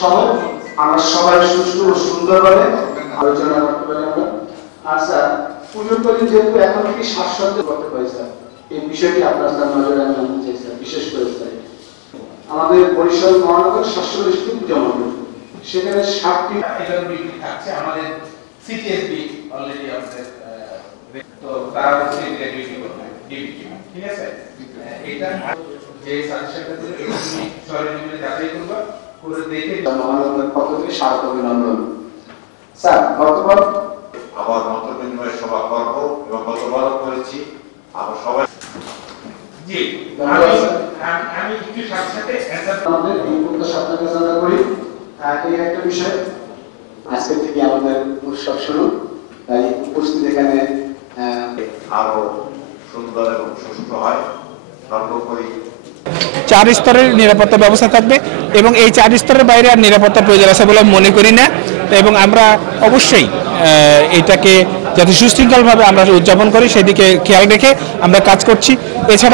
সহ আমরা সবাই সুষ্ঠু ও সুন্দরভাবে আলোচনা করতে পারি আমরা। আর স্যার পুজোর পরে যেহেতু এখন কি শ্বাসসজ্জা করতে পারি স্যার, এই বিষয়টি আপনার স্যার নজরে আমি আনতে চাই স্যার, বিশেষ করে স্যার আমাদের বরিশাল মহানগর স্বাস্থ্য পূজা মণ্ডল সেখানে 7টি ডিউটি থাকছে আমাদের সিটিএসবি অলরেডি আমাদের তো তারা হচ্ছে ডিউটি করবে ডিউটি, ঠিক আছে। এটা যে সাজেশনটা দিলে তুমি সরজমিনে যাচাই করবা, করে দেখে মহানগর পক্ষ থেকে স্বাগত অভিনন্দন। স্যার গতবার আবার মত বিনিময় সভা করব এবং গতবারও করেছি। আমরা সবাই জি আমি একটু সাথে আমাদের এই প্রত্যাশা আপনাকে জানা করি। এই একটা বিষয় আজকে থেকে আমাদের উৎসব শুরু, তাই উপস্থিত এখানে আরো সুন্দর এবং সুষ্ঠু হয় সর্বোপরি 4 স্তরের নিরাপত্তা ব্যবস্থা থাকবে এবং এই 4 স্তরের বাইরে আর নিরাপত্তার প্রয়োজন আছে বলে আমি মনে করি না। এবং আমরা অবশ্যই এটাকে যাতে সুশৃঙ্খলভাবে আমরা উদযাপন করি সেদিকে খেয়াল রেখে আমরা কাজ করছি। এছাড়া